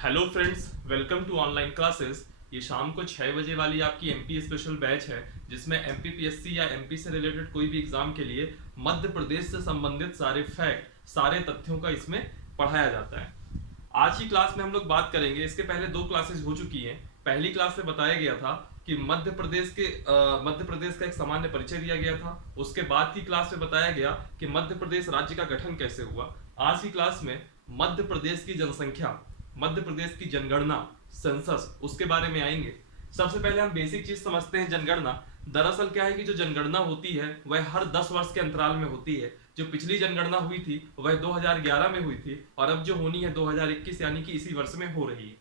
Hello friends, welcome to online classes. ये शाम को 6 बजे वाली आपकी एमपी स्पेशल बैच है, जिसमें एमपीपीएससी या एमपी से रिलेटेड कोई भी एग्जाम के लिए मध्य प्रदेश से संबंधित सारे फैक्ट, सारे तथ्यों का इसमें पढ़ाया जाता है। आज की क्लास में हम लोग बात करेंगे। इसके पहले 2 क्लासेस हो चुकी हैं। पहली क्लास में बताया गया था कि मध्य प्रदेश का एक सामान्य परिचय दिया गया था। उसके बाद की क्लास में बताया गया कि मध्य प्रदेश राज्य का गठन कैसे हुआ। आज की क्लास में मध्य प्रदेश की जनसंख्या, मध्य प्रदेश की जनगणना, सेंसस, उसके बारे में आएंगे। सबसे पहले हम बेसिक चीज समझते हैं, जनगणना। दरअसल क्या है कि जो जनगणना होती है वह हर 10 वर्ष के अंतराल में होती है। जो पिछली जनगणना हुई थी वह 2011 में हुई थी और अब जो होनी है 2021 यानी कि इसी वर्ष में हो रही है।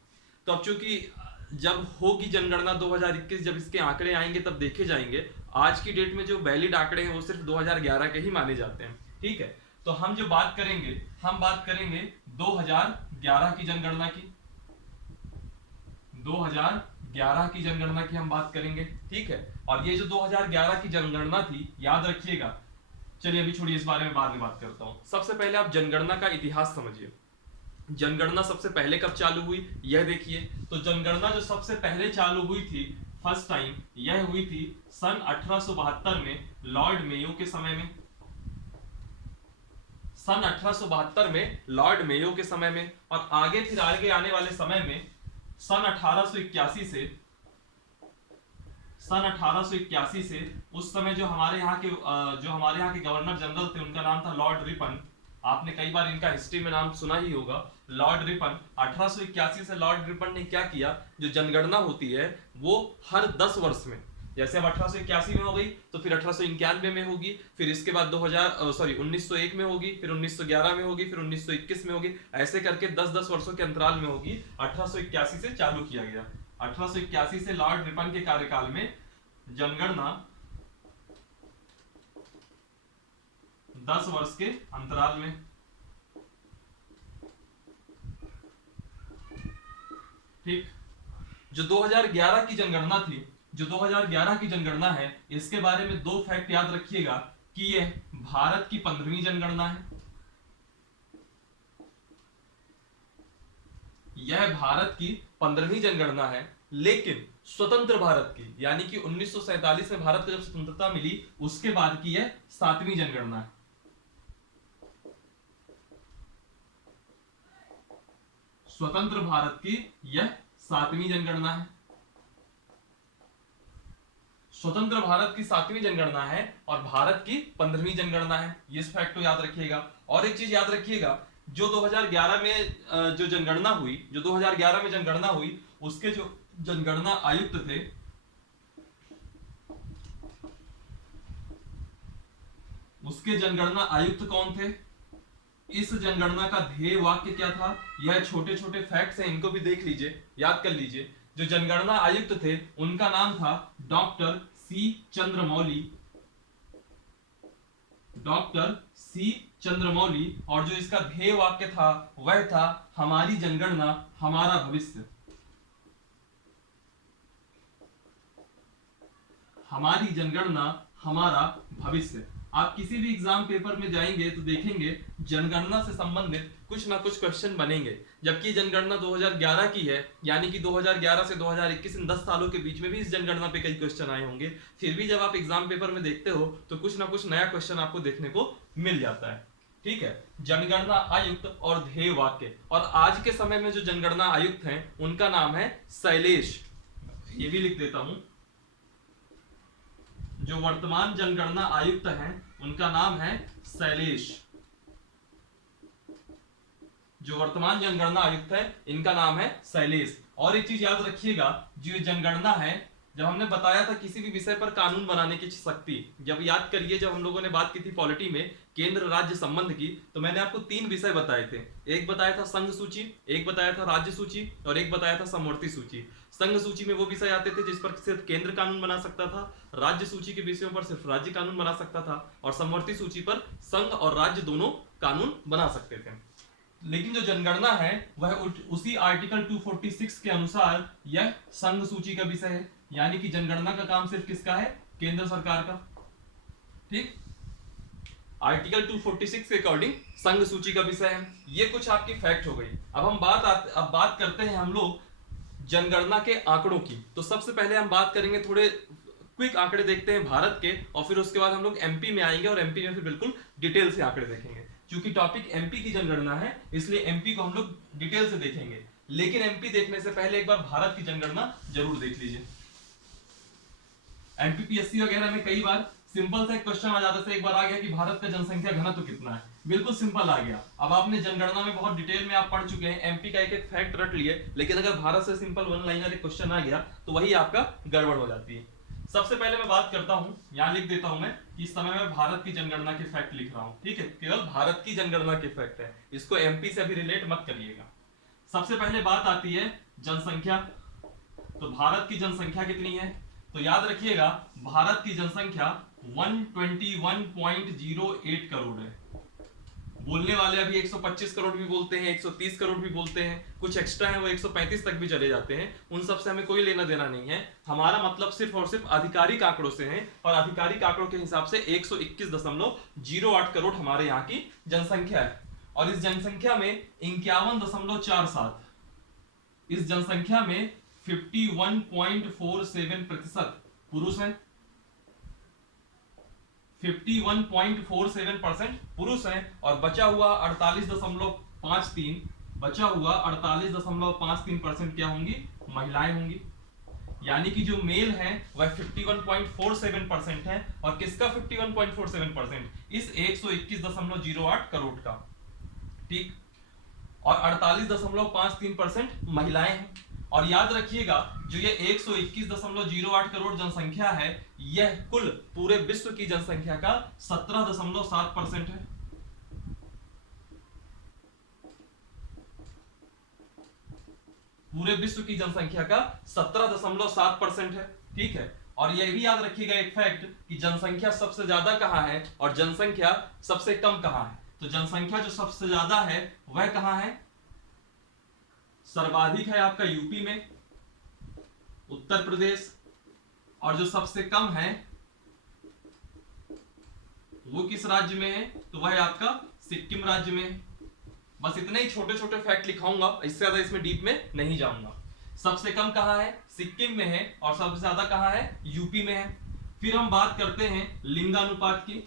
तो अब चूंकि जब होगी जनगणना 2021, जब इसके आंकड़े आएंगे तब देखे जाएंगे। आज की डेट में जो वैलिड आंकड़े हैं वो सिर्फ 2011 के ही माने जाते हैं। ठीक है, तो हम जो बात करेंगे, हम बात करेंगे 2011 की जनगणना की। 2011 की जनगणना की हम बात करेंगे। ठीक है, और ये जो 2011 की जनगणना थी, याद रखिएगा। चलिए अभी छोड़िए, इस बारे में बाद में बात करता हूं। सबसे पहले आप जनगणना का इतिहास समझिए। जनगणना सबसे पहले कब चालू हुई यह देखिए। तो जनगणना जो सबसे पहले चालू हुई थी, फर्स्ट टाइम, यह हुई थी सन 1872 में लॉर्ड मेयो के समय में। सन 1872 में लॉर्ड मेयो के समय में, और आगे फिर आगे आने वाले समय में सन 1881 से, उस समय जो हमारे यहाँ के गवर्नर जनरल थे, उनका नाम था लॉर्ड रिपन। आपने कई बार इनका हिस्ट्री में नाम सुना ही होगा, लॉर्ड रिपन। 1881 से लॉर्ड रिपन ने क्या किया, जो जनगणना होती है वो हर 10 वर्ष में, जैसे अब 1881 में हो गई तो फिर 1891 में होगी, फिर इसके बाद 1901 में होगी, फिर 1911 में होगी, फिर 1921 में होगी, ऐसे करके 10-10 वर्षों के अंतराल में होगी। 1881 से चालू किया गया। 1881 से लॉर्ड रिपन के कार्यकाल में जनगणना 10 वर्ष के अंतराल में। ठीक, जो 2011 की जनगणना थी, जो 2011 की जनगणना है, इसके बारे में 2 फैक्ट याद रखिएगा कि यह भारत की 15वीं जनगणना है। यह भारत की 15वीं जनगणना है, लेकिन स्वतंत्र भारत की, यानी कि 1947 में भारत को जब स्वतंत्रता मिली उसके बाद की यह 7वीं जनगणना है। स्वतंत्र भारत की यह 7वीं जनगणना है। स्वतंत्र भारत की 7वीं जनगणना है और भारत की 15वीं जनगणना है। इस फैक्ट को याद रखिएगा। और एक चीज याद रखिएगा, जो 2011 में जो जनगणना हुई, जो 2011 में जनगणना हुई, उसके जो जनगणना आयुक्त थे, उसके जनगणना आयुक्त कौन थे, इस जनगणना का ध्येय वाक्य क्या था, यह छोटे छोटे फैक्ट्स हैं, इनको भी देख लीजिए, याद कर लीजिए। जो जनगणना आयुक्त थे उनका नाम था doctor C Chandramouli, doctor C Chandramouli. और जो इसका ध्येय वाक्य था वह था हमारी जनगणना हमारा भविष्य। हमारी जनगणना हमारा भविष्य। आप किसी भी एग्जाम पेपर में जाएंगे तो देखेंगे जनगणना से संबंधित कुछ ना कुछ क्वेश्चन बनेंगे। जबकि जनगणना 2011 की है, यानी कि 2011 से 2021, इन 10 सालों के बीच में भी इस जनगणना पे कई क्वेश्चन आए होंगे। फिर भी जब आप एग्जाम पेपर में देखते हो तो कुछ ना कुछ नया क्वेश्चन आपको देखने को मिल जाता है। ठीक है, जनगणना आयुक्त और ध्येय वाक्य। और आज के समय में जो जनगणना आयुक्त हैं उनका नाम है शैलेश। ये भी लिख देता हूं, जो वर्तमान जनगणना आयुक्त हैं उनका नाम है शैलेश। जो वर्तमान जनगणना आयुक्त है इनका नाम है शैलेश। और एक चीज याद रखिएगा, जो जनगणना है, जब हमने बताया था किसी भी विषय पर कानून बनाने की शक्ति, जब याद करिए, जब हम लोगों ने बात की थी पॉलिटी में केंद्र राज्य संबंध की, तो मैंने आपको 3 विषय बताए थे। एक बताया था संघ सूची, एक बताया था राज्य सूची, और एक बताया था समवर्ती सूची। संघ सूची में वो विषय आते थे जिस पर सिर्फ केंद्र कानून बना सकता था, राज्य सूची के विषयों पर सिर्फ राज्य कानून बना सकता था, और समवर्ती सूची पर संघ और राज्य दोनों कानून बना सकते थे। लेकिन जो जनगणना है वह उसी आर्टिकल 246 के अनुसार यह संघ सूची का विषय है, यानी कि जनगणना का काम सिर्फ किसका है, केंद्र सरकार का। ठीक, आर्टिकल 246 के अकॉर्डिंग संघ सूची का विषय है। ये कुछ आपकी फैक्ट हो गई। अब बात करते हैं हम लोग जनगणना के आंकड़ों की। तो सबसे पहले हम बात करेंगे, थोड़े क्विक आंकड़े देखते हैं भारत के, और फिर उसके बाद हम लोग एमपी में आएंगे और एमपी में फिर बिल्कुल डिटेल से आंकड़े देखेंगे। क्योंकि टॉपिक एमपी की जनगणना है इसलिए एमपी को हम लोग डिटेल से देखेंगे। लेकिन एमपी देखने से पहले एक बार भारत की जनगणना जरूर देख लीजिए। एमपीपीएससी वगैरह में कई बार सिंपल सा एक क्वेश्चन आ जाता है, एक बार आ गया कि भारत का जनसंख्या घनत्व कितना है, बिल्कुल सिंपल आ गया। अब आपने जनगणना में बहुत डिटेल में आप पढ़ चुके हैं, एमपी का एक एक फैक्ट रट लिए, लेकिन अगर भारत से सिंपल वन लाइनर एक क्वेश्चन आ गया तो वही आपका गड़बड़ हो जाती है। सबसे पहले मैं बात करता हूं, यहां लिख देता हूं मैं कि इस समय मैं भारत की जनगणना के फैक्ट लिख रहा हूं, ठीक है, केवल भारत की जनगणना के फैक्ट है, इसको एमपी से अभी रिलेट मत करिएगा। सबसे पहले बात आती है जनसंख्या। तो भारत की जनसंख्या कितनी है? तो याद रखिएगा भारत की जनसंख्या 121.08 करोड़ है। बोलने वाले अभी 125 करोड़ भी बोलते हैं, 130 करोड़ भी बोलते हैं, कुछ एक्स्ट्रा है वो 135 तक भी चले जाते हैं। उन सब से हमें कोई लेना देना नहीं है, हमारा मतलब सिर्फ और सिर्फ आधिकारिक आंकड़ों से है, और आधिकारिक आंकड़ों के हिसाब से 121.08 करोड़ हमारे यहाँ की जनसंख्या है। और इस जनसंख्या में 51.47, इस जनसंख्या में 51.47% पुरुष हैं, 51.47% पुरुष हैं, और बचा हुआ 48.53% क्या होंगी? महिलाएं होंगी। यानी कि जो मेल है वह 51.47% है, और किसका 51.47%? इस 121.08 करोड़ का, ठीक। और 48.53% महिलाएं हैं। और याद रखिएगा जो ये 121.08 करोड़ जनसंख्या है, यह कुल पूरे विश्व की जनसंख्या का 17.7% है। पूरे विश्व की जनसंख्या का 17.7% है, ठीक है। और यह भी याद रखिएगा एक फैक्ट कि जनसंख्या सबसे ज्यादा कहां है और जनसंख्या सबसे कम कहां है। तो जनसंख्या जो सबसे ज्यादा है वह कहां है? सर्वाधिक है आपका यूपी में, उत्तर प्रदेश, और जो सबसे कम है वो किस राज्य में है? तो वह आपका सिक्किम राज्य में है। बस इतने ही छोटे छोटे फैक्ट लिखाऊंगा, इससे ज्यादा इसमें डीप में नहीं जाऊंगा। सबसे कम कहां है? सिक्किम में है, और सबसे ज्यादा कहां है? यूपी में है। फिर हम बात करते हैं लिंगानुपात की।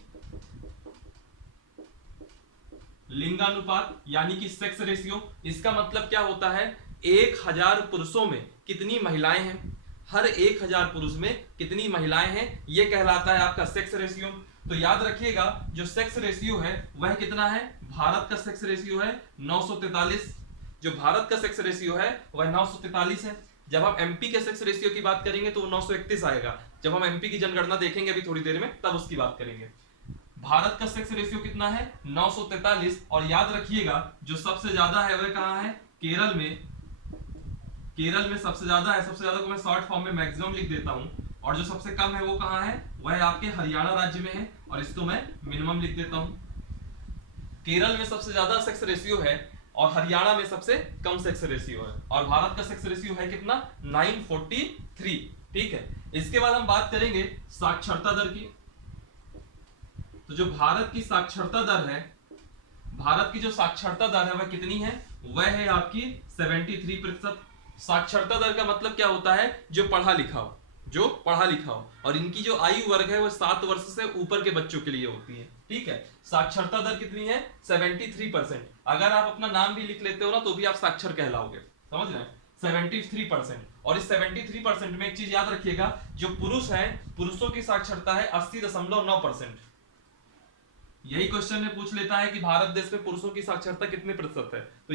लिंगानुपात यानी कि सेक्स रेशियो। इसका मतलब क्या होता है? 1000 पुरुषों में कितनी महिलाएं हैं, हर 1000 पुरुष में कितनी महिलाएं हैं, यह कहलाता है आपका सेक्स रेशियो। तो याद रखिएगा जो सेक्स रेशियो है वह कितना है? भारत का सेक्स रेशियो है 943। जो भारत का सेक्स रेशियो है वह 943 है। जब हम एमपी के सेक्स रेशियो की बात करेंगे तो वो 931 आएगा। जब हम एमपी की जनगणना देखेंगे अभी थोड़ी देर में, तब उसकी बात करेंगे। भारत का सेक्स रेशियो कितना है? 943। और याद रखिएगा जो सबसे ज्यादा है वह कहां है? केरल में। केरल में सबसे ज्यादा है, सबसे ज्यादा को मैं शॉर्ट फॉर्म में मैक्सिमम लिख देता हूं। और जो सबसे कम है वो कहां है? वह आपके हरियाणा राज्य में है, और इसको मैं मिनिमम लिख देता हूं। केरल में सबसे ज्यादा सेक्स रेशियो है और हरियाणा में सबसे कम सेक्स रेशियो है, और भारत का सेक्स रेशियो है कितना? 943, ठीक है। इसके बाद हम बात करेंगे साक्षरता दर की। तो जो भारत की साक्षरता दर है, भारत की जो साक्षरता दर है वह कितनी है? वह है आपकी 73%। साक्षरता दर का मतलब क्या होता है? जो पढ़ा लिखा हो, जो पढ़ा लिखा हो, और इनकी जो आयु वर्ग है वह 7 वर्ष से ऊपर के बच्चों के लिए होती है, ठीक है। साक्षरता दर कितनी है? 73%। अगर आप अपना नाम भी लिख लेते हो ना तो भी आप साक्षर कहलाओगे, समझ रहे हैं? 73%। और इस 73% में एक चीज याद रखिएगा, जो पुरुष है, पुरुषों की साक्षरता है 80.9%। यही क्वेश्चन में पूछ लेता है कि भारत देश में पुरुषों की साक्षरता कितने प्रतिशत है। तो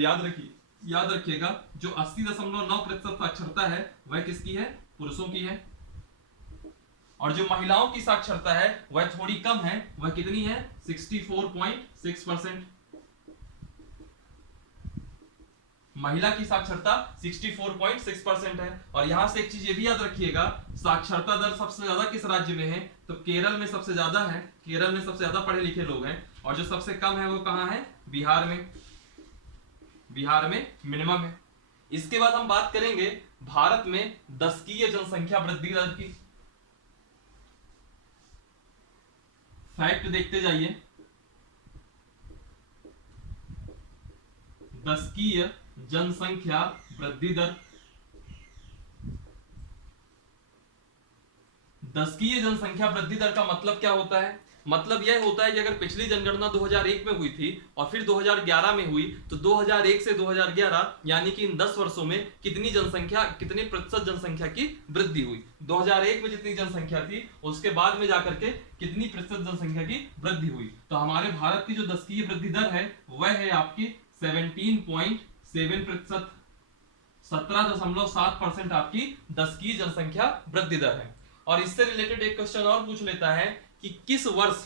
याद रखिएगा जो 80.9% साक्षरता है वह किसकी है? पुरुषों की है। और जो महिलाओं की साक्षरता है वह थोड़ी कम है, वह कितनी है? 64.6%। महिला की साक्षरता 64.6% है। और यहां से एक चीज ये भी याद रखिएगा, साक्षरता दर सबसे ज्यादा किस राज्य में है? तो केरल में सबसे ज्यादा है, केरल में सबसे ज्यादा पढ़े लिखे लोग हैं। और जो सबसे कम है वो कहां है? बिहार में। बिहार में मिनिमम है। इसके बाद हम बात करेंगे भारत में दशकीय जनसंख्या वृद्धि दर की। फैक्ट देखते जाइए। दशकीय जनसंख्या वृद्धि दर। दशकीय जनसंख्या वृद्धि दर का मतलब क्या होता है? मतलब यह होता है कि अगर पिछली जनगणना 2001 में हुई थी और फिर 2011 में हुई, तो 2001 से 2011 यानी कि इन 10 वर्षों में कितनी जनसंख्या, कितने प्रतिशत जनसंख्या की वृद्धि हुई। 2001 में जितनी जनसंख्या थी उसके बाद में जाकर के कितनी प्रतिशत जनसंख्या की वृद्धि हुई। तो हमारे भारत की जो दशकीय वृद्धि दर है वह है आपकी 17.7%, 17.7% आपकी दशकीय जनसंख्या वृद्धि दर है। और इससे रिलेटेड एक क्वेश्चन और पूछ लेता है कि किस वर्ष,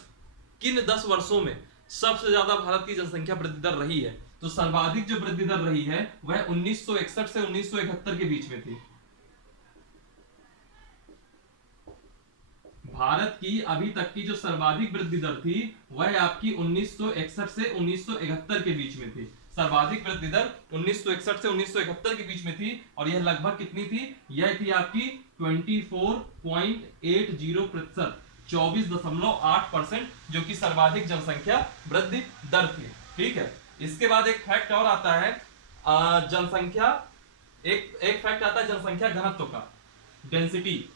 किन 10 वर्षों में सबसे ज्यादा भारत की जनसंख्या वृद्धि दर रही है। तो सर्वाधिक जो वृद्धि दर रही है वह 1961 से 1971 के बीच में थी। भारत की अभी तक की जो सर्वाधिक वृद्धि दर थी वह आपकी 1961 से 1971 के बीच में थी। सर्वाधिक वृद्धि दर 1961 से 1971 के बीच में थी और यह लगभग कितनी थी? यह थी आपकी 24.80%, 24.8%, जो कि सर्वाधिक जनसंख्या वृद्धि दर थी। ठीक है, इसके बाद एक फैक्ट और आता है जनसंख्या, एक फैक्ट आता है जनसंख्या घनत्व का, डेंसिटी,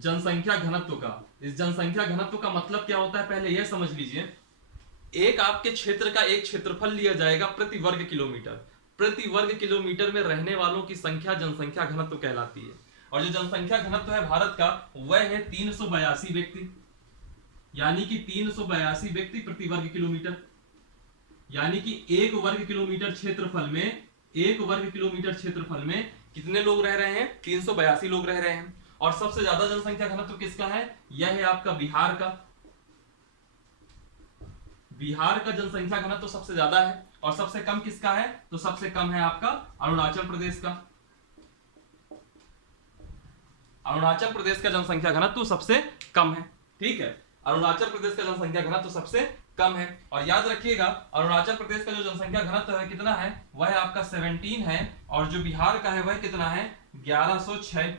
जनसंख्या घनत्व का। इस जनसंख्या घनत्व का मतलब क्या होता है पहले यह समझ लीजिए। एक आपके क्षेत्र का एक क्षेत्रफल लिया जाएगा प्रति वर्ग किलोमीटर, प्रति वर्ग किलोमीटर में रहने वालों की संख्या जनसंख्या घनत्व कहलाती है। और जो जनसंख्या घनत्व है भारत का वह है 382 व्यक्ति, यानी कि 382 व्यक्ति प्रति वर्ग किलोमीटर, यानी कि एक वर्ग किलोमीटर क्षेत्रफल में, एक वर्ग किलोमीटर क्षेत्रफल में कितने लोग रह रहे हैं? 382 लोग रह रहे हैं। और सबसे ज्यादा जनसंख्या घनत्व किसका है? यह है आपका बिहार का। बिहार का जनसंख्या घनत्व तो सबसे ज्यादा है। और सबसे कम किसका है? तो सबसे कम है आपका अरुणाचल प्रदेश का। अरुणाचल प्रदेश का जनसंख्या घनत्व तो सबसे कम है। ठीक है, अरुणाचल प्रदेश का जनसंख्या घनत्व तो सबसे कम है। और याद रखिएगा अरुणाचल प्रदेश का जो जनसंख्या घनत्व है कितना है? वह आपका 17 है। और जो बिहार का है वह कितना है? 1106।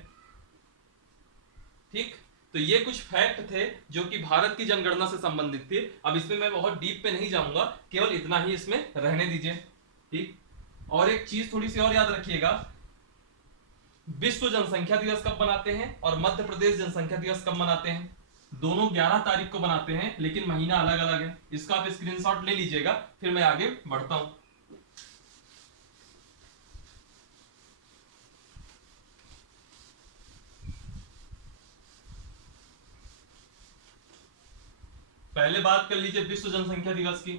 ठीक, तो ये कुछ फैक्ट थे जो कि भारत की जनगणना से संबंधित थे। अब इसमें मैं बहुत डीप पे नहीं जाऊंगा, केवल इतना ही इसमें रहने दीजिए। ठीक, और एक चीज थोड़ी सी और याद रखिएगा, विश्व जनसंख्या दिवस कब मनाते हैं और मध्य प्रदेश जनसंख्या दिवस कब मनाते हैं? दोनों 11 तारीख को मनाते हैं, लेकिन महीना अलग अलग है। इसका आप स्क्रीनशॉट ले लीजिएगा, फिर मैं आगे बढ़ता हूं। पहले बात कर लीजिए विश्व जनसंख्या दिवस की।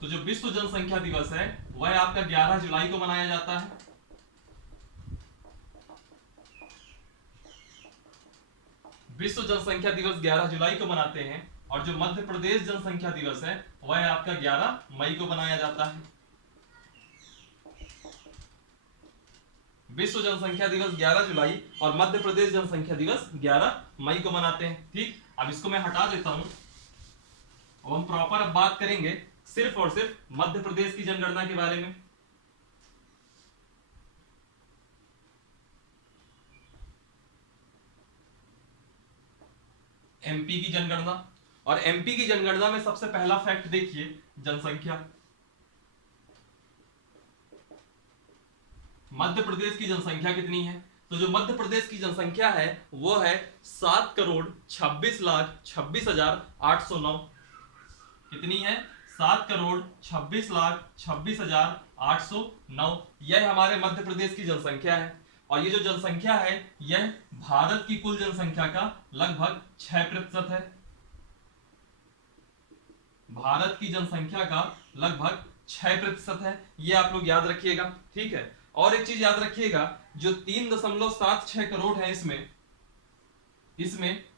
तो जो विश्व जनसंख्या दिवस है वह आपका 11 जुलाई को मनाया जाता है। विश्व जनसंख्या दिवस 11 जुलाई को मनाते हैं। और जो मध्य प्रदेश जनसंख्या दिवस है वह आपका 11 मई को मनाया जाता है। विश्व जनसंख्या दिवस 11 जुलाई और मध्य प्रदेश जनसंख्या दिवस 11 मई को मनाते हैं। ठीक, अब इसको मैं हटा देता हूं और हम प्रॉपर अब बात करेंगे सिर्फ और सिर्फ मध्य प्रदेश की जनगणना के बारे में। एमपी की जनगणना, और एमपी की जनगणना में सबसे पहला फैक्ट देखिए जनसंख्या। मध्य प्रदेश की जनसंख्या कितनी है? तो जो मध्य प्रदेश की जनसंख्या है वो है 7,26,26,809। कितनी है? 7,26,26,809। यह हमारे मध्य प्रदेश की जनसंख्या है। और ये जो जनसंख्या है यह भारत की कुल जनसंख्या का लगभग 6% है। भारत की जनसंख्या का लगभग 6% है। ये आप लोग याद रखिएगा। ठीक है, और एक चीज याद रखिएगा, जो 3.76 करोड़ है इसमें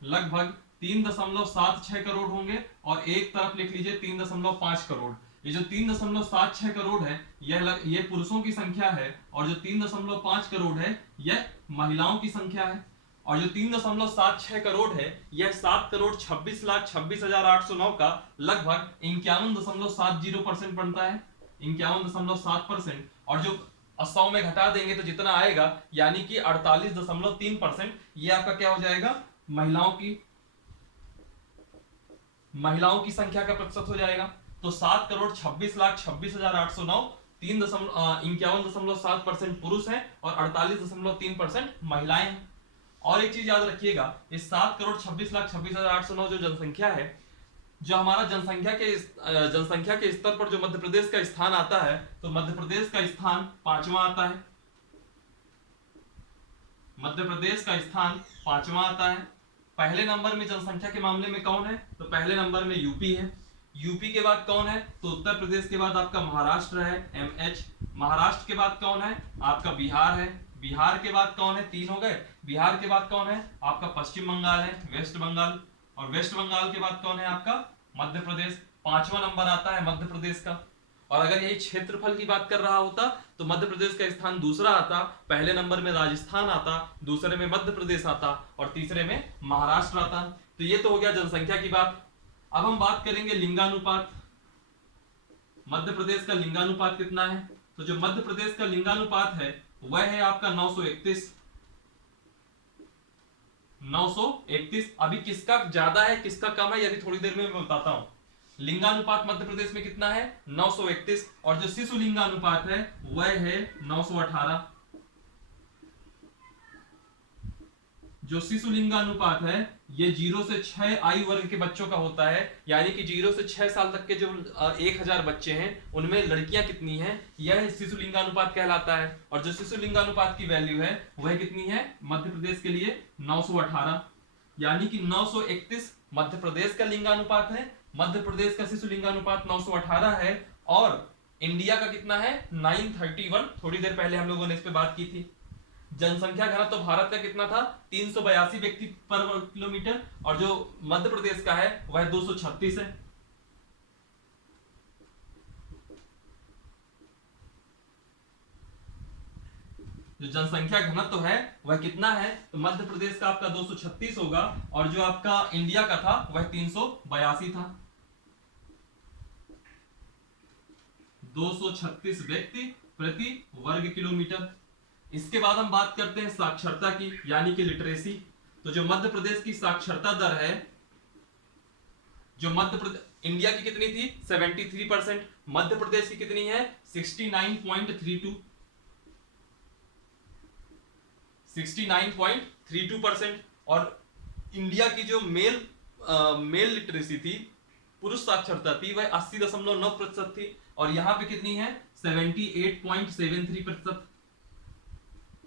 लगभग 3.76 करोड़ होंगे और एक तरफ लिख लीजिए 3.5 करोड़। ये जो 3.76 करोड़ है ये पुरुषों की संख्या है और जो 3.5 करोड़ है यह महिलाओं की संख्या है। और जो 3.76 करोड़ है यह 7,26,26,809 का लगभग 51.70% बनता है, 51.7%। और जो 100 में घटा देंगे तो जितना आएगा यानी कि 48.3%, ये आपका क्या हो जाएगा? महिलाओं की संख्या का प्रतिशत हो जाएगा, तो 7,26,26,809 51.7% पुरुष हैं और 48.3% महिलाएं हैं। और एक चीज याद रखिएगा, इस 7,26,26,809 जो जनसंख्या है, जो हमारा जनसंख्या के स्तर पर जो मध्य प्रदेश का स्थान आता है, तो मध्य प्रदेश का स्थान 5वां आता है। मध्य प्रदेश का स्थान 5वां आता है। पहले नंबर में जनसंख्या के मामले में कौन है, तो पहले नंबर में यूपी है। यूपी के बाद कौन है, तो उत्तर प्रदेश के बाद आपका महाराष्ट्र है, MH। महाराष्ट्र के बाद कौन है, आपका बिहार है। बिहार के बाद कौन है, 3 हो गए। बिहार के बाद कौन है, आपका पश्चिम बंगाल है, वेस्ट बंगाल। और वेस्ट बंगाल के बाद कौन है, आपका मध्य प्रदेश। 5वां नंबर आता है मध्य प्रदेश का। और अगर यही क्षेत्रफल की बात कर रहा होता तो मध्य प्रदेश का स्थान दूसरा आता, पहले नंबर में राजस्थान आता, दूसरे में मध्य प्रदेश आता और तीसरे में महाराष्ट्र आता। तो ये तो हो गया जनसंख्या की बात। अब हम बात करेंगे लिंगानुपात। मध्य प्रदेश का लिंगानुपात कितना है, तो जो मध्य प्रदेश का लिंगानुपात है वह है आपका 931। 931। अभी किसका ज्यादा है किसका कम है, ये भी थोड़ी देर में मैं बताता हूं। लिंगानुपात मध्य प्रदेश में कितना है, 931। और जो शिशु लिंगानुपात है वह है 918। जो शिशु लिंगानुपात है ये 0 से 6 आयु वर्ग के बच्चों का होता है, यानी कि 0 से 6 साल तक के जो 1000 बच्चे हैं उनमें लड़कियां कितनी हैं, यह शिशु लिंगानुपात कहलाता है। और जो शिशु लिंगानुपात की वैल्यू है वह कितनी है मध्य प्रदेश के लिए, 918। यानी कि 931 मध्य प्रदेश का लिंगानुपात है, मध्य प्रदेश का शिशु लिंगानुपात 918 है। और इंडिया का कितना है, 931। थोड़ी देर पहले हम लोगों ने इस पे बात की थी। जनसंख्या घनत्व तो भारत का कितना था, 382 व्यक्ति पर वर्ग किलोमीटर, और जो मध्य प्रदेश का है वह 236 है। जो जनसंख्या घनत्व तो है वह कितना है, तो मध्य प्रदेश का आपका 236 होगा, और जो आपका इंडिया का था वह 382 था। 236 व्यक्ति प्रति वर्ग किलोमीटर। इसके बाद हम बात करते हैं साक्षरता की, यानी कि लिटरेसी। तो जो मध्य प्रदेश की साक्षरता दर है, जो मध्य प्रदेश, इंडिया की कितनी थी 73%, मध्य प्रदेश की कितनी है 69.32। 69.32%। और इंडिया की जो मेल लिटरेसी थी, पुरुष साक्षरता थी, वह 80.9% थी। और यहां पे कितनी है 78.73%।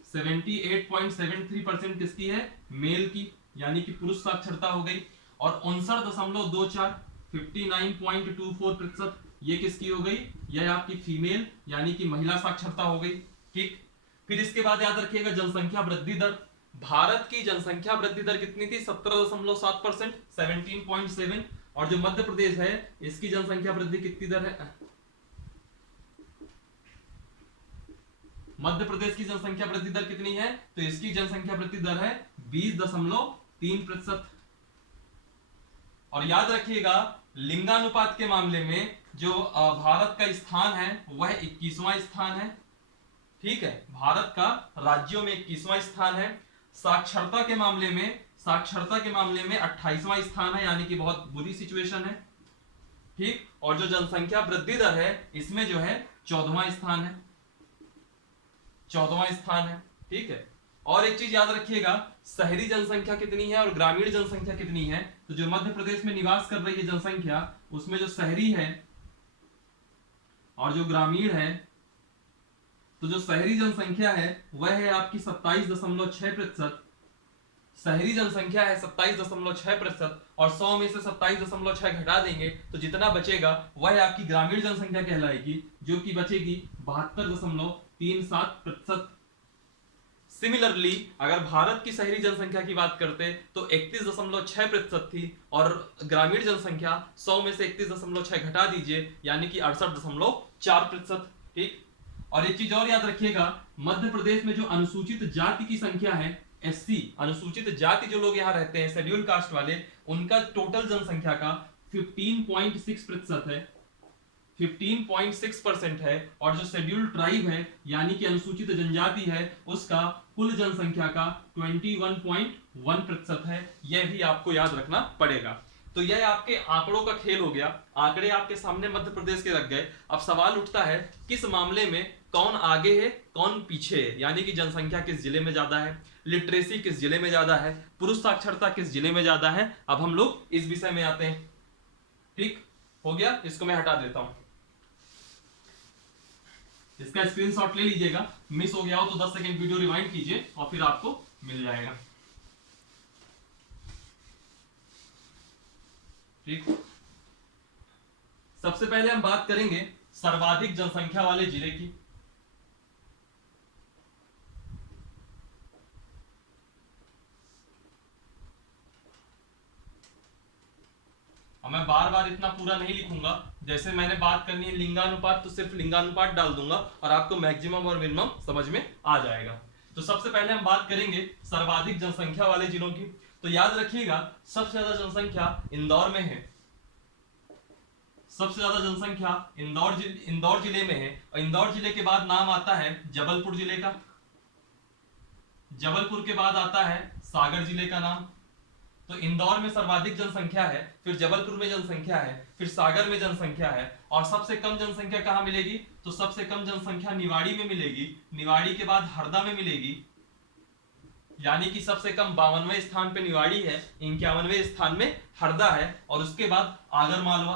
78.73% किसकी है, मेल की, यानी कि पुरुष साक्षरता हो गई। और 59.24 59.24% ये किसकी हो गई, यह आपकी फीमेल यानी कि महिला साक्षरता हो गई। ठीक। फिर इसके बाद याद रखिएगा जनसंख्या वृद्धि दर। भारत की जनसंख्या वृद्धि दर कितनी थी 17.7%, 17.7। और जो मध्य प्रदेश है इसकी जनसंख्या वृद्धि कितनी दर है, मध्य प्रदेश की जनसंख्या वृद्धि दर कितनी है, तो इसकी जनसंख्या वृद्धि दर है 20.3%। और याद रखिएगा लिंगानुपात के मामले में जो भारत का स्थान है वह 21वां स्थान है। ठीक है, भारत का राज्यों में 21वां स्थान है। साक्षरता के मामले में 28वां स्थान है, यानी कि बहुत बुरी सिचुएशन है। ठीक। और जो जनसंख्या वृद्धि दर है इसमें जो है 14वां स्थान है, 14वां स्थान है। ठीक है। और एक चीज याद रखिएगा, शहरी जनसंख्या कितनी है और ग्रामीण जनसंख्या कितनी है। तो जो मध्य प्रदेश में निवास कर रही है जनसंख्या, उसमें जो शहरी है और जो ग्रामीण है, तो जो शहरी जनसंख्या है वह है आपकी 27.6%। शहरी जनसंख्या है 27.6%, और 100 में से 27.6 घटा देंगे तो जितना बचेगा वह आपकी ग्रामीण जनसंख्या कहलाएगी, जो कि बचेगी 72.37%। सिमिलरली अगर भारत की शहरी जनसंख्या की बात करते तो 31.6% थी, और ग्रामीण जनसंख्या 100 में से 31.6 घटा दीजिए यानी कि 68.4%। ठीक। और एक चीज और याद रखिएगा, मध्य प्रदेश में जो अनुसूचित जाति की संख्या है, SC अनुसूचित जाति जो लोग यहाँ रहते हैं, शेड्यूल कास्ट वाले, उनका टोटल जनसंख्या का 15.6% है, 15.6% है। और जो शेड्यूल ट्राइब है यानी कि अनुसूचित जनजाति है, उसका कुल जनसंख्या का 21.1% है। यह भी आपको याद रखना पड़ेगा। तो यह आपके आंकड़ों का खेल हो गया, आंकड़े आपके सामने मध्य प्रदेश के रख गए। अब सवाल उठता है किस मामले में कौन आगे है कौन पीछे है, यानी कि जनसंख्या किस जिले में ज्यादा है, लिटरेसी किस जिले में ज्यादा है, पुरुष साक्षरता किस जिले में ज्यादा है। अब हम लोग इस विषय में आते हैं। ठीक हो गया, इसको मैं हटा देता हूं, इसका स्क्रीनशॉट ले लीजिएगा, मिस हो गया हो तो 10 सेकंड वीडियो रिवाइंड कीजिए और फिर आपको मिल जाएगा। ठीक, सबसे पहले हम बात करेंगे सर्वाधिक जनसंख्या वाले जिले की। अब मैं बार बार इतना पूरा नहीं लिखूंगा, जैसे मैंने बात करनी है लिंगानुपात तो सिर्फ लिंगानुपात डाल दूंगा और आपको मैक्सिमम और मिनिमम समझ में आ जाएगा। तो सबसे पहले हम बात करेंगे सर्वाधिक जनसंख्या वाले जिलों की। तो याद रखिएगा सबसे ज्यादा जनसंख्या इंदौर में है, सबसे ज्यादा जनसंख्या इंदौर जिले में है। और इंदौर जिले के बाद नाम आता है जबलपुर जिले का, जबलपुर के बाद आता है सागर जिले का नाम। तो इंदौर में सर्वाधिक जनसंख्या है, फिर जबलपुर में जनसंख्या है, फिर सागर में जनसंख्या है, और सबसे कम जनसंख्या कहां मिलेगी? तो सबसे कम जनसंख्या निवाड़ी में मिलेगी, निवाड़ी के बाद हरदा में मिलेगी, यानी कि सबसे कम 52वें स्थान पे निवाड़ी है, 51वें स्थान में हरदा है, और उसके बाद आगर मालवा।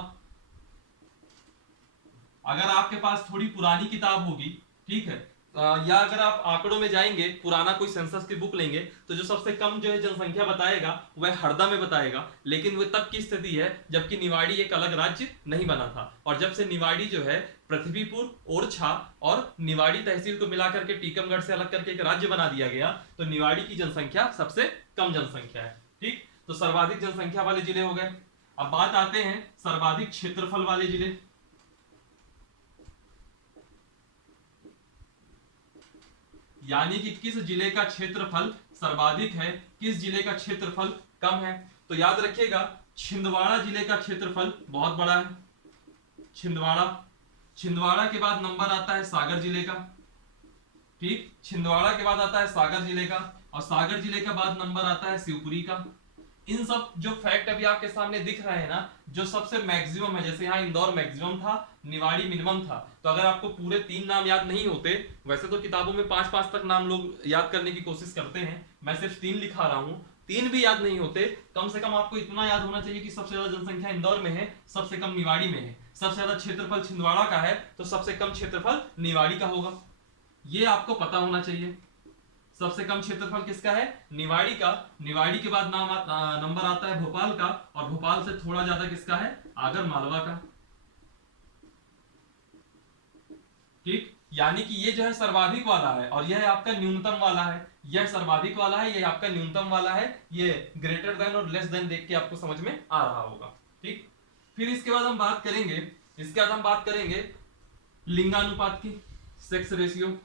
अगर आपके पास थोड़ी पुरानी किताब होगी, ठीक है, या अगर आप आंकड़ों में जाएंगे, पुराना कोई सेंसस की बुक लेंगे, तो जो सबसे कम जो है जनसंख्या बताएगा वह हरदा में बताएगा। लेकिन वो तब की स्थिति है जबकि निवाड़ी एक अलग राज्य नहीं बना था, और जब से निवाड़ी जो है पृथ्वीपुर, ओरछा और निवाड़ी तहसील को मिलाकर के टीकमगढ़ से अलग करके एक राज्य बना दिया गया, तो निवाड़ी की जनसंख्या सबसे कम जनसंख्या है। ठीक, तो सर्वाधिक जनसंख्या वाले जिले हो गए। अब बात आते हैं सर्वाधिक क्षेत्रफल वाले जिले। यानी कि किस जिले का क्षेत्रफल सर्वाधिक है, किस जिले का क्षेत्रफल कम है। तो याद रखिएगा छिंदवाड़ा जिले का क्षेत्रफल बहुत बड़ा है, छिंदवाड़ा। छिंदवाड़ा के बाद नंबर आता है सागर जिले का। ठीक, छिंदवाड़ा के बाद आता है सागर जिले का, और सागर जिले के बाद नंबर आता है शिवपुरी का। इन सब जो फैक्ट अभी आपके सामने दिख रहे हैं ना, जो सबसे मैक्सिमम है, जैसे यहाँ इंदौर मैक्सिमम था, निवाड़ी मिनिमम था। तो अगर आपको पूरे 3 नाम याद नहीं होते, वैसे तो किताबों में 5-5 तक नाम लोग याद करने की कोशिश करते हैं, मैं सिर्फ 3 लिखा रहा हूँ। 3 भी याद नहीं होते, कम से कम आपको इतना याद होना चाहिए कि सबसे ज्यादा जनसंख्या इंदौर में है, सबसे कम निवाड़ी में है, सबसे ज्यादा क्षेत्रफल छिंदवाड़ा का है, तो सबसे कम क्षेत्रफल निवाड़ी का होगा। ये आपको पता होना चाहिए। सबसे कम क्षेत्रफल किसका है? निवाड़ी का। निवाड़ी के बाद नंबर आता है भोपाल का, और भोपाल से थोड़ा ज्यादा किसका है? आगर मालवा का। ठीक, यानी कि ये जो है सर्वाधिक वाला है, और यह आपका न्यूनतम वाला है। यह सर्वाधिक वाला है, यह आपका न्यूनतम वाला है। ये ग्रेटर देन और लेस देन देख के आपको समझ में आ रहा होगा। ठीक, फिर इसके बाद हम बात करेंगे, इसके बाद हम बात करेंगे लिंगानुपात की, सेक्स रेशियो।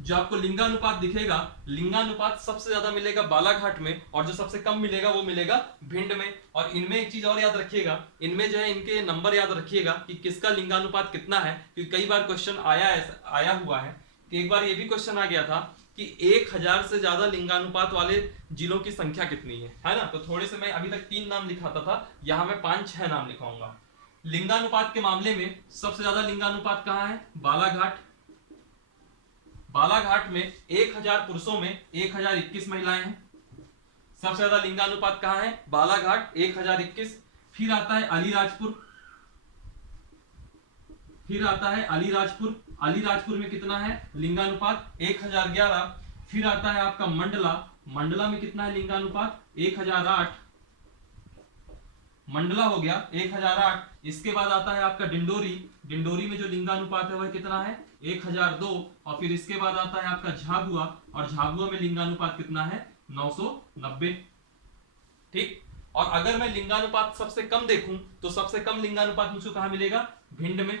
जो आपको लिंगानुपात दिखेगा, लिंगानुपात सबसे ज्यादा मिलेगा बालाघाट में, और जो सबसे कम मिलेगा वो मिलेगा भिंड में। और इनमें एक चीज और याद रखिएगा, इनमें जो है इनके नंबर याद रखिएगा कि किसका लिंगानुपात कितना है, क्योंकि कई बार क्वेश्चन आया हुआ है कि एक बार ये भी क्वेश्चन आ गया था कि 1000 से ज्यादा लिंगानुपात वाले जिलों की संख्या कितनी है ना। तो थोड़े से मैं अभी तक 3 नाम लिखाता था, यहाँ मैं 5-6 नाम लिखाऊंगा। लिंगानुपात के मामले में सबसे ज्यादा लिंगानुपात कहाँ है? बालाघाट। बालाघाट में 1000 पुरुषों में 1021 महिलाएं हैं। सबसे ज्यादा लिंगानुपात कहां है? बालाघाट 1021। फिर आता है अलीराजपुर, फिर आता है अलीराजपुर। अलीराजपुर में कितना है लिंगानुपात? 1011। फिर आता है आपका मंडला, मंडला में कितना है लिंगानुपात? 1008। मंडला हो गया 1008। इसके बाद आता है आपका डिंडोरी, डिंडोरी में जो लिंगानुपात है वह कितना है? 1002। और फिर इसके बाद आता है आपका झाबुआ, और झाबुआ में लिंगानुपात कितना है? 990। ठीक, और अगर मैं लिंगानुपात सबसे कम देखूं तो सबसे कम लिंगानुपात मुझको कहां मिलेगा? भिंड में।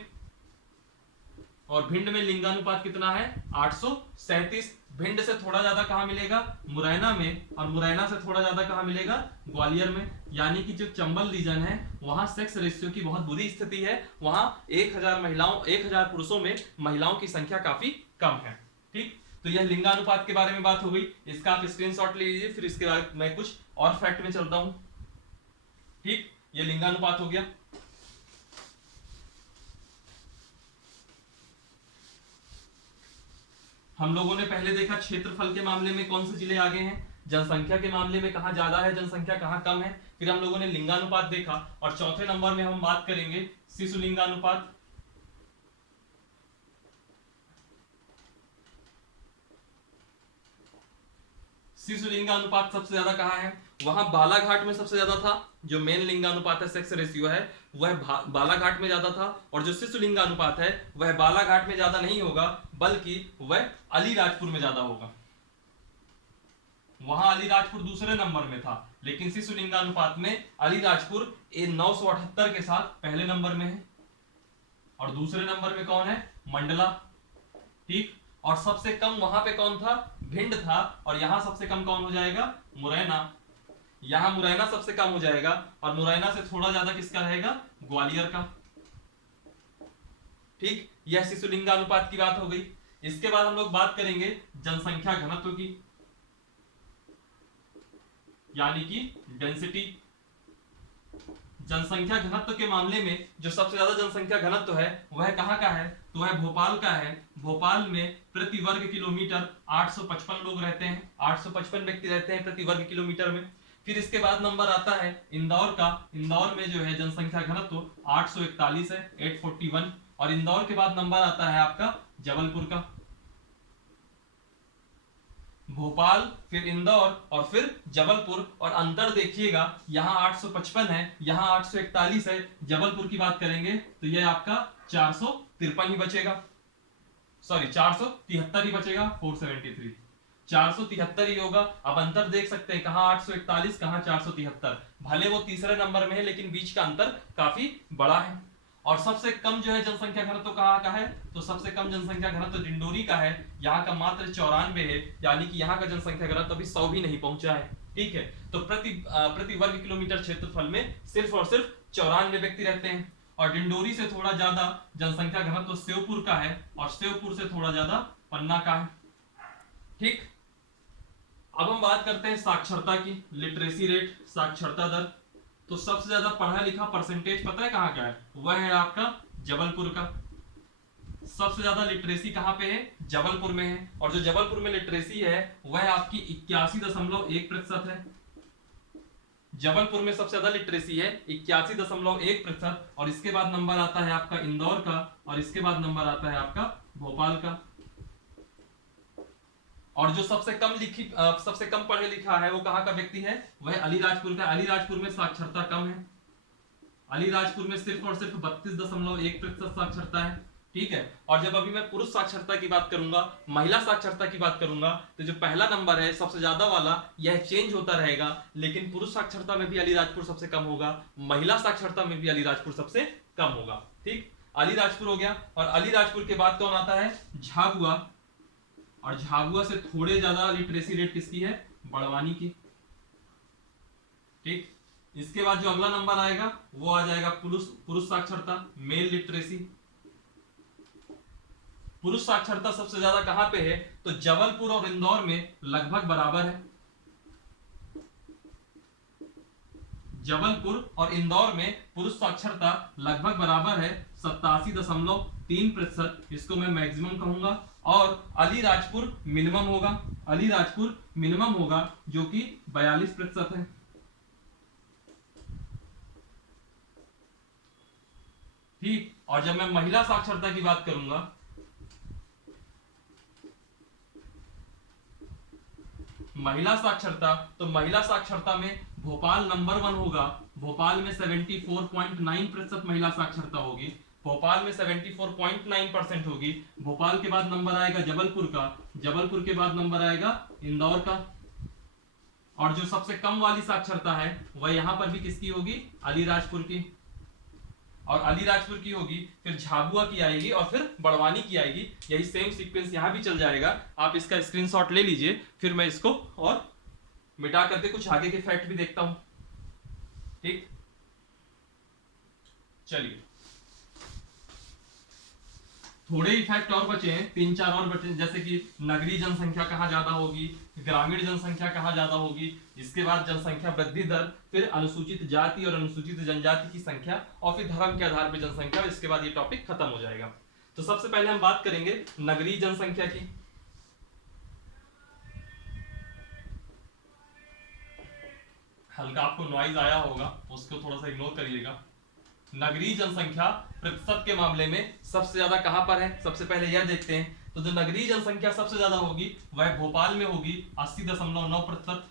और भिंड में लिंगानुपात कितना है? 837। भिंड से थोड़ा ज्यादा कहां मिलेगा? मुरैना में। और मुरैना से थोड़ा ज्यादा कहां मिलेगा? ग्वालियर में। यानी कि जो चंबल रीजन है वहां सेक्स रेशियो की बहुत बुरी स्थिति है, वहां 1000 पुरुषों में महिलाओं की संख्या काफी कम है। ठीक, तो यह लिंगानुपात के बारे में बात हो गई, इसका आप स्क्रीनशॉट ले लीजिए, फिर इसके बाद मैं कुछ और फैक्ट में चलता हूं। ठीक, ये लिंगानुपात हो गया। हम लोगों ने पहले देखा क्षेत्रफल के मामले में कौन से जिले आगे हैं, जनसंख्या के मामले में कहां ज्यादा है, जनसंख्या कहां कम है। फिर हम लोगों ने लिंगानुपात देखा, और चौथे नंबर में हम बात करेंगे शिशु लिंगानुपात। शिशु लिंगानुपात सबसे ज्यादा कहां है, वहां बालाघाट में सबसे ज्यादा था। जो मेन लिंगानुपात है, सेक्स रेशियो है, वह बालाघाट में ज्यादा था। और जो शिशु लिंगानुपात है वह बालाघाट में ज्यादा नहीं होगा, बल्कि वह अलीराजपुर में ज्यादा होगा। वहां अलीराजपुर दूसरे नंबर में था, लेकिन शिशु लिंगानुपात में अलीराजपुर 978 के साथ पहले नंबर में है। और दूसरे नंबर में कौन है, मंडला। ठीक, और सबसे कम वहां पे कौन था, भिंड था। और यहां सबसे कम कौन हो जाएगा, मुरैना। यहां मुरैना सबसे कम हो जाएगा, और मुरैना से थोड़ा ज्यादा किसका रहेगा, ग्वालियर का। ठीक, यह शिशु लिंगानुपात की बात हो गई। इसके बाद हम लोग बात करेंगे जनसंख्या घनत्व की, यानी कि डेंसिटी। जनसंख्या घनत्व के मामले में जो सबसे ज्यादा जनसंख्या घनत्व है वह कहां का है, तो वह भोपाल का है। भोपाल में प्रति वर्ग किलोमीटर 855 लोग रहते हैं, 855 व्यक्ति रहते हैं प्रति वर्ग किलोमीटर में। फिर इसके बाद नंबर आता है इंदौर का। इंदौर में जो है जनसंख्या घनत्व 841 है, 841। और इंदौर के बाद नंबर आता है आपका जबलपुर का। भोपाल, फिर इंदौर और फिर जबलपुर। और अंतर देखिएगा, यहां 855 है, यहां 841 है। जबलपुर की बात करेंगे तो यह आपका 453 ही बचेगा, सॉरी 473 ही बचेगा, 473, 473 ही होगा। अब अंतर देख सकते हैं, कहां 841, कहां 473। भले वो तीसरे नंबर में है, लेकिन बीच का अंतर काफी बड़ा है। और सबसे कम जो है जनसंख्या घनत्व कहां का है, तो सबसे कम जनसंख्या घनत्व डिंडोरी का है। यहाँ का मात्र 94 है, यानी कि यहाँ का जनसंख्या घनत्व अभी 100 भी नहीं पहुंचा है। ठीक है, तो प्रति वर्ग किलोमीटर क्षेत्रफल में सिर्फ और सिर्फ 94 व्यक्ति रहते हैं। और डिंडोरी से थोड़ा ज्यादा जनसंख्या घनत्व श्योपुर का है, और श्योपुर से थोड़ा ज्यादा पन्ना का है। ठीक, अब हम बात करते हैं साक्षरता की, लिटरेसी रेट, साक्षरता दर। तो सबसे ज्यादा पढ़ा लिखा परसेंटेज पता है कहां का है, वह है आपका जबलपुर का। सबसे ज्यादा लिटरेसी कहां पे है, जबलपुर में है। और जो जबलपुर में लिटरेसी है वह आपकी 81.1% है। जबलपुर में सबसे ज्यादा लिटरेसी है 81.1%। और इसके बाद नंबर आता है आपका इंदौर का, और इसके बाद नंबर आता है आपका भोपाल का। और जो सबसे कम पढ़े लिखा है वो कहां का व्यक्ति है, वह अलीराजपुर का। अलीराजपुर में साक्षरता कम है, अलीराजपुर में सिर्फ और सिर्फ 32.1% साक्षरता है। ठीक है, और जब अभी मैं पुरुष साक्षरता की बात करूंगा, महिला साक्षरता की बात करूंगा, तो जो पहला नंबर है सबसे ज्यादा वाला, यह चेंज होता रहेगा। लेकिन पुरुष साक्षरता में भी अलीराजपुर सबसे कम होगा, महिला साक्षरता में भी अलीराजपुर सबसे कम होगा। ठीक, अलीराजपुर हो गया। और अलीराजपुर के बाद कौन आता है, झाबुआ। और झाबुआ से थोड़े ज्यादा लिटरेसी रेट किसकी है, बड़वानी की। ठीक, इसके बाद जो अगला नंबर आएगा वो आ जाएगा पुरुष साक्षरता, मेल लिटरेसी। पुरुष साक्षरता सबसे ज्यादा कहां पे है, तो जबलपुर और इंदौर में लगभग बराबर है। जबलपुर और इंदौर में पुरुष साक्षरता लगभग बराबर है, 87.3%। इसको मैं मैक्सिमम कहूंगा। और अलीराजपुर मिनिमम होगा, अलीराजपुर मिनिमम होगा जो कि 42% है। ठीक, और जब मैं महिला साक्षरता की बात करूंगा, महिला साक्षरता, तो महिला साक्षरता में भोपाल नंबर 1 होगा। भोपाल में 74.9% महिला साक्षरता होगी, भोपाल में 74.9% होगी। भोपाल के बाद नंबर आएगा जबलपुर का, जबलपुर के बाद नंबर आएगा इंदौर का। और जो सबसे कम वाली साक्षरता है वह यहां पर भी किसकी होगी, अलीराजपुर की। और अलीराजपुर की होगी, फिर झाबुआ की आएगी, और फिर बड़वानी की आएगी। यही सेम सीक्वेंस यहां भी चल जाएगा। आप इसका स्क्रीनशॉट ले लीजिए, फिर मैं इसको और मिटा करके कुछ आगे के फैक्ट भी देखता हूं। ठीक, चलिए, थोड़े इफेक्ट और बचे हैं, 3-4 और बचे, जैसे कि नगरीय जनसंख्या कहाँ ज्यादा होगी, ग्रामीण जनसंख्या कहाँ ज्यादा होगी, इसके बाद जनसंख्या वृद्धि दर, फिर अनुसूचित जाति और अनुसूचित जनजाति की संख्या, और फिर धर्म के आधार पर जनसंख्या। इसके बाद ये टॉपिक खत्म हो जाएगा। तो सबसे पहले हम बात करेंगे नगरीय जनसंख्या की। हल्का आपको नॉइज आया होगा, उसको थोड़ा सा इग्नोर करिएगा। नगरीय जनसंख्या प्रतिशत के मामले में सबसे ज्यादा कहां पर है, सबसे पहले यह देखते हैं। तो जो नगरीय जनसंख्या सबसे ज्यादा होगी वह भोपाल में होगी 80.9%।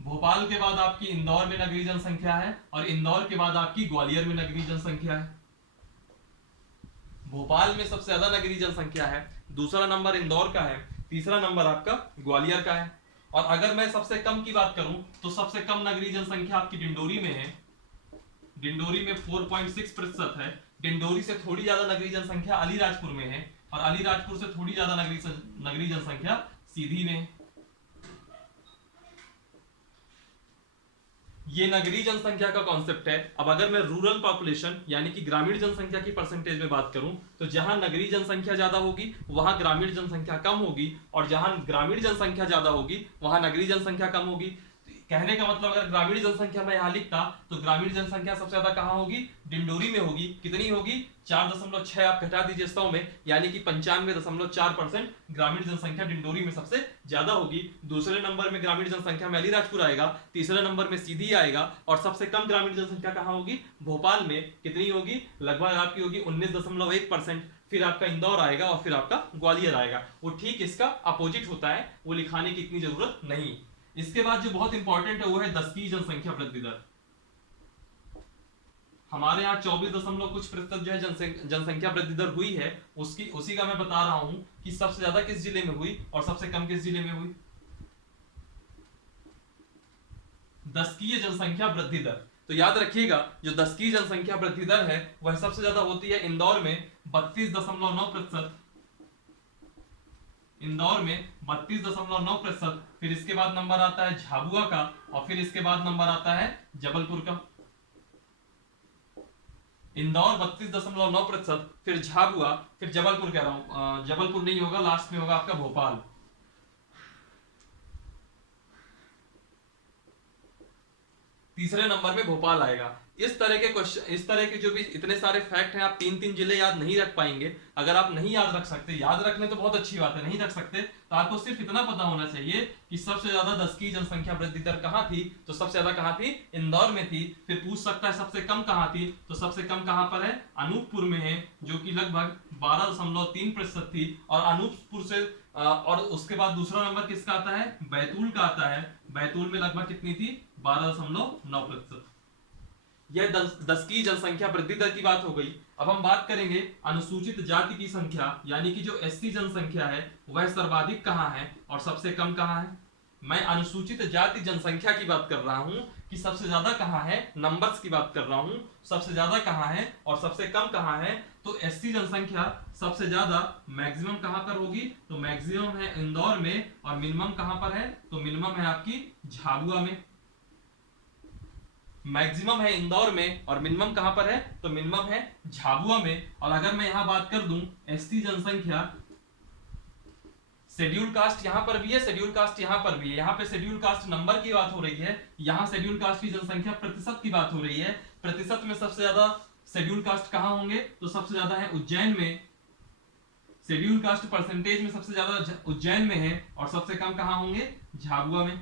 भोपाल के बाद आपकी इंदौर में नगरीय जनसंख्या है, और इंदौर के बाद आपकी ग्वालियर में नगरीय जनसंख्या है। भोपाल में सबसे ज्यादा नगरीय जनसंख्या है, दूसरा नंबर इंदौर का है, तीसरा नंबर आपका ग्वालियर का है। और अगर मैं सबसे कम की बात करूं तो सबसे कम नगरीय जनसंख्या आपकी डिंडोरी में है। डिंडोरी में 4.6% है। डिंडोरी से थोड़ी ज्यादा नगरीय जनसंख्या अलीराजपुर में है, और अलीराजपुर से थोड़ी ज्यादा नगरीय जनसंख्या सीधी में है। ये नगरीय जनसंख्या का कॉन्सेप्ट है। अब अगर मैं रूरल पॉपुलेशन यानी कि ग्रामीण जनसंख्या की परसेंटेज में बात करूं तो जहां नगरीय जनसंख्या ज्यादा होगी वहां ग्रामीण जनसंख्या कम होगी, और जहां ग्रामीण जनसंख्या ज्यादा होगी वहां नगरीय जनसंख्या कम होगी। कहने का मतलब अगर ग्रामीण जनसंख्या मैं यहां लिखता तो ग्रामीण जनसंख्या सबसे ज्यादा कहां होगी, डिंडोरी में होगी। कितनी होगी, 4.6, आप घटा दीजिए 100 में, यानी कि 95.4% ग्रामीण जनसंख्या डिंडोरी में सबसे ज्यादा होगी। दूसरे नंबर में ग्रामीण जनसंख्या में अलीराजपुर आएगा, तीसरे नंबर में सीधी आएगा, और सबसे कम ग्रामीण जनसंख्या कहां होगी, भोपाल में। कितनी होगी, लगभग आपकी होगी 19.1%। फिर आपका इंदौर आएगा, और फिर आपका ग्वालियर आएगा। वो ठीक इसका अपोजिट होता है, वो लिखाने की इतनी जरूरत नहीं। इसके बाद जो बहुत इंपॉर्टेंट है वो है दशकीय जनसंख्या वृद्धि दर। हमारे यहाँ 24 कुछ प्रतिशत जो है जनसंख्या वृद्धि दर हुई है, उसी का मैं बता रहा हूं कि सबसे ज्यादा किस जिले में हुई और सबसे कम किस जिले में हुई। दशकीय जनसंख्या वृद्धि दर, तो याद रखिएगा जो दशकीय जनसंख्या वृद्धि दर है वह सबसे ज्यादा होती है इंदौर में 32.9%। इंदौर में 32.9%। फिर इसके बाद नंबर आता है झाबुआ का, और फिर इसके बाद नंबर आता है जबलपुर का। इंदौर 32.9%, फिर झाबुआ, फिर जबलपुर कह रहा हूं, जबलपुर नहीं होगा, लास्ट में होगा आपका भोपाल। तीसरे नंबर में भोपाल आएगा। इस तरह के क्वेश्चन, इस तरह के जो भी इतने सारे फैक्ट हैं, आप 3-3 जिले याद नहीं रख पाएंगे। अगर आप नहीं याद रख सकते, याद रखने तो बहुत अच्छी बात है, नहीं रख सकते तो आपको सिर्फ इतना पता होना चाहिए कि सबसे ज्यादा दशकीय जनसंख्या वृद्धि दर कहां थी, तो सबसे ज्यादा कहां थी, इंदौर में थी। फिर पूछ सकता है सबसे कम कहां थी, तो सबसे कम कहां पर है, अनूपपुर में है, जो कि लगभग 12.3% थी। और अनूपपुर से और उसके बाद दूसरा नंबर किसका आता है, बैतूल का आता है। बैतूल में लगभग कितनी थी, 12.9%। यह दशकीय जनसंख्या वृद्धि दर की बात हो गई। अब हम बात करेंगे अनुसूचित जाति की संख्या, यानी कि जो एससी जनसंख्या है वह सर्वाधिक कहां है और सबसे कम कहां है। मैं अनुसूचित जाति जनसंख्या की बात कर रहा हूं कि सबसे ज्यादा कहां है, नंबर्स की बात कर रहा हूं, सबसे ज्यादा कहां है और सबसे कम कहां है। तो एससी जनसंख्या सबसे ज्यादा मैक्सिमम कहां पर होगी, तो मैक्सिमम है इंदौर में, और मिनिमम कहां पर है, तो मिनिमम है आपकी झाबुआ में। मैक्सिमम है इंदौर में और मिनिमम कहां पर है, तो मिनिमम है झाबुआ में। और अगर मैं यहां बात कर दूं एसटी जनसंख्या, शेड्यूल कास्ट यहां पर भी है, शेड्यूल कास्ट यहां पर भी है। यहां पे शेड्यूल कास्ट नंबर की बात हो रही है, यहां शेड्यूल कास्ट की जनसंख्या प्रतिशत की बात हो रही है। प्रतिशत में सबसे ज्यादा शेड्यूल कास्ट कहां होंगे, तो सबसे ज्यादा है उज्जैन में। शेड्यूल कास्ट परसेंटेज में सबसे ज्यादा उज्जैन में है, और सबसे कम कहां होंगे, झाबुआ में।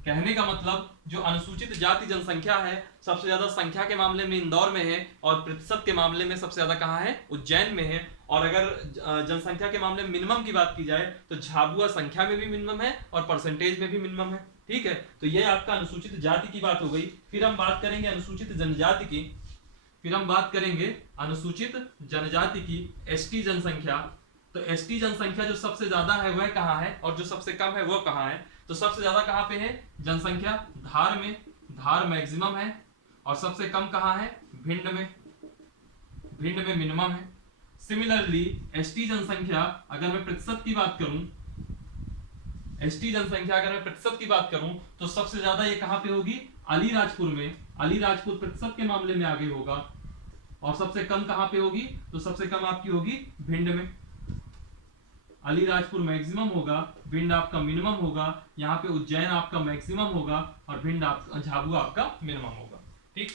कहने का मतलब जो अनुसूचित जाति जनसंख्या है सबसे ज्यादा संख्या के मामले में इंदौर में है, और प्रतिशत के मामले में सबसे ज्यादा कहां है, उज्जैन में है। और अगर जनसंख्या के मामले में मिनिमम की बात की जाए तो झाबुआ संख्या में भी मिनिमम है और परसेंटेज में भी मिनिमम है। ठीक है, तो यह आपका अनुसूचित जाति की बात हो गई। फिर हम बात करेंगे अनुसूचित जनजाति की। फिर हम बात करेंगे अनुसूचित जनजाति की एसटी जनसंख्या। तो एसटी जनसंख्या जो सबसे ज्यादा है वह कहां है, और जो सबसे कम है वह कहां है। तो सबसे ज्यादा कहां पे है जनसंख्या, धार में, धार मैक्सिमम है। और सबसे कम कहां है, भिंड में, भिंड में मिनिमम है। सिमिलरली एसटी जनसंख्या अगर मैं प्रतिशत की बात करूं, एसटी जनसंख्या अगर मैं प्रतिशत की बात करूं तो सबसे ज्यादा ये कहां पे होगी, अलीराजपुर में। अलीराजपुर प्रतिशत के मामले में आगे होगा। और सबसे कम कहां पे होगी, तो सबसे कम आपकी होगी भिंड में। अलीराजपुर मैक्सिमम होगा, भिंड आपका मिनिमम होगा, यहाँ पे उज्जैन आपका मैक्सिमम होगा और भिंड आपका झाबुआ आपका मिनिमम होगा। ठीक।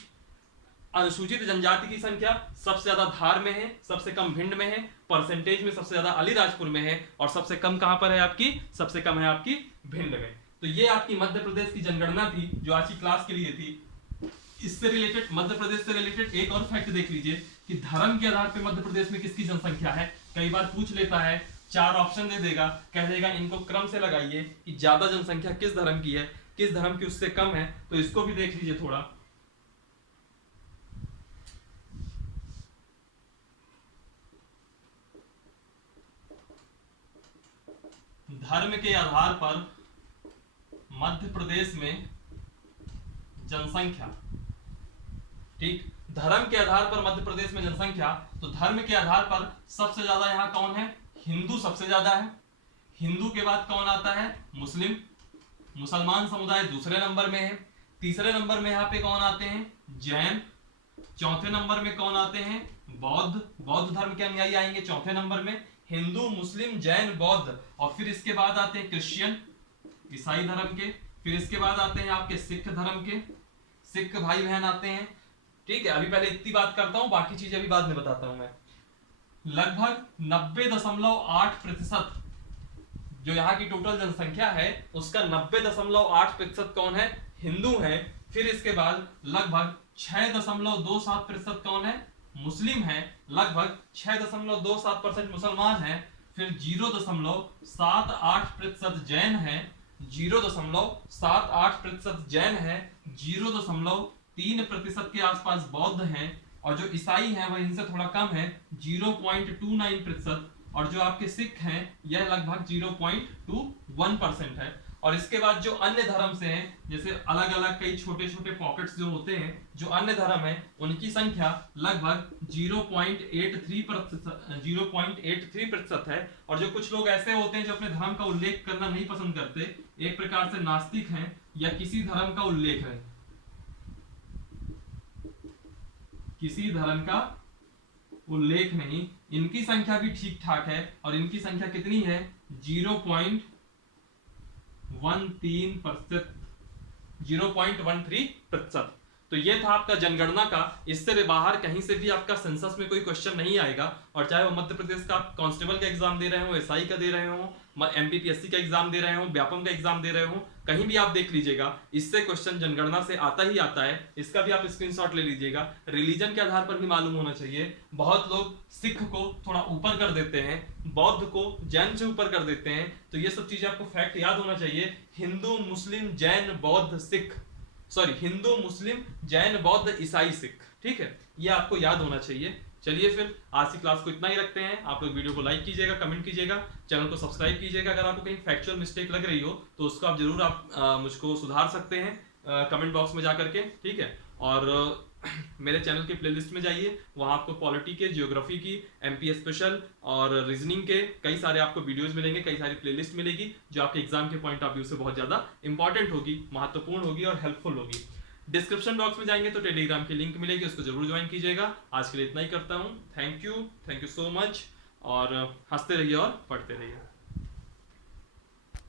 अनुसूचित जनजाति की संख्या सबसे ज्यादा धार में है, सबसे कम भिंड में है, परसेंटेज में सबसे ज्यादा अलीराजपुर में है और सबसे कम कहां पर है आपकी, सबसे कम है आपकी भिंड में। तो ये आपकी मध्य प्रदेश की जनगणना थी जो आज की क्लास के लिए थी। इससे रिलेटेड, मध्य प्रदेश से रिलेटेड एक और फैक्ट देख लीजिए कि धर्म के आधार पर मध्य प्रदेश में किसकी जनसंख्या है। कई बार पूछ लेता है, 4 ऑप्शन दे देगा, कह देगा इनको क्रम से लगाइए कि ज्यादा जनसंख्या किस धर्म की है, किस धर्म की उससे कम है। तो इसको भी देख लीजिए थोड़ा। धर्म के आधार पर मध्य प्रदेश में जनसंख्या। ठीक, धर्म के आधार पर मध्य प्रदेश में जनसंख्या, तो धर्म के आधार पर सबसे ज्यादा यहां कौन है, हिंदू सबसे ज्यादा है। हिंदू के बाद कौन आता है, मुस्लिम, मुसलमान समुदाय दूसरे नंबर में है। तीसरे नंबर में यहाँ पे कौन आते हैं, जैन। चौथे नंबर में कौन आते हैं, बौद्ध, बौद्ध धर्म के अनुयायी आएंगे चौथे नंबर में। हिंदू, मुस्लिम, जैन, बौद्ध, और फिर इसके बाद आते हैं क्रिश्चियन, ईसाई धर्म के। फिर इसके बाद आते हैं आपके सिख धर्म के, सिख भाई बहन आते हैं। ठीक है, अभी पहले इतनी बात करता हूं, बाकी चीजें अभी बाद में बताता हूं मैं। लगभग 90.8% जो यहाँ की टोटल जनसंख्या है उसका 90.8% कौन है, हिंदू है। फिर इसके बाद लगभग 6.27% कौन है, मुस्लिम है। लगभग 6.27% मुसलमान है। फिर 0.78% जैन है, 0.78% जैन है, 0.3% के आसपास बौद्ध हैं, और जो ईसाई हैं वह इनसे थोड़ा कम है, 0.29%, और जो आपके सिख हैं यह लगभग 0.21% है। और इसके बाद जो अन्य धर्म से हैं, जैसे अलग अलग कई छोटे छोटे पॉकेट्स जो होते हैं, जो अन्य धर्म है उनकी संख्या लगभग 0.83% है। और जो कुछ लोग ऐसे होते हैं जो अपने धर्म का उल्लेख करना नहीं पसंद करते, एक प्रकार से नास्तिक हैं या किसी धर्म का उल्लेख है, किसी धर्म का उल्लेख नहीं, इनकी संख्या भी ठीक ठाक है। और इनकी संख्या कितनी है, 0.13%। तो ये था आपका जनगणना का। इससे बाहर कहीं से भी आपका सेंसस में कोई क्वेश्चन नहीं आएगा, और चाहे वो मध्य प्रदेश का कांस्टेबल का एग्जाम दे रहे हो, एसआई का दे रहे हो, एमपीपीएससी का एग्जाम दे रहे हो, व्यापम का एग्जाम दे रहे हो, कहीं भी आप देख लीजिएगा इससे क्वेश्चन जनगणना से आता ही आता है। इसका भी आप स्क्रीनशॉट ले लीजिएगा। रिलीजन के आधार पर भी मालूम होना चाहिए। बहुत लोग सिख को थोड़ा ऊपर कर देते हैं, बौद्ध को जैन से ऊपर कर देते हैं, तो ये सब चीजें आपको फैक्ट याद होना चाहिए। हिंदू, मुस्लिम, जैन, बौद्ध, सिख, सॉरी हिंदू, मुस्लिम, जैन, बौद्ध, ईसाई, सिख। ठीक है, ये आपको याद होना चाहिए। चलिए फिर आज की क्लास को इतना ही रखते हैं। आप लोग वीडियो को लाइक कीजिएगा, कमेंट कीजिएगा, चैनल को सब्सक्राइब कीजिएगा। अगर आपको कहीं फैक्चुअल मिस्टेक लग रही हो तो उसको आप जरूर मुझको सुधार सकते हैं कमेंट बॉक्स में जाकर के। ठीक है, और मेरे चैनल के प्लेलिस्ट में जाइए, वहाँ आपको पॉलिटी के, जियोग्राफी की, एमपी स्पेशल और रीजनिंग के कई सारे आपको वीडियोस मिलेंगे, कई सारी प्लेलिस्ट मिलेगी जो आपके एग्जाम के पॉइंट ऑफ व्यू से बहुत ज़्यादा इंपॉर्टेंट होगी, महत्वपूर्ण होगी और हेल्पफुल होगी। डिस्क्रिप्शन बॉक्स में जाएंगे तो टेलीग्राम की लिंक मिलेगी, उसको जरूर ज्वाइन कीजिएगा। आज के लिए इतना ही करता हूँ। थैंक यू सो मच, और हंसते रहिए और पढ़ते रहिए।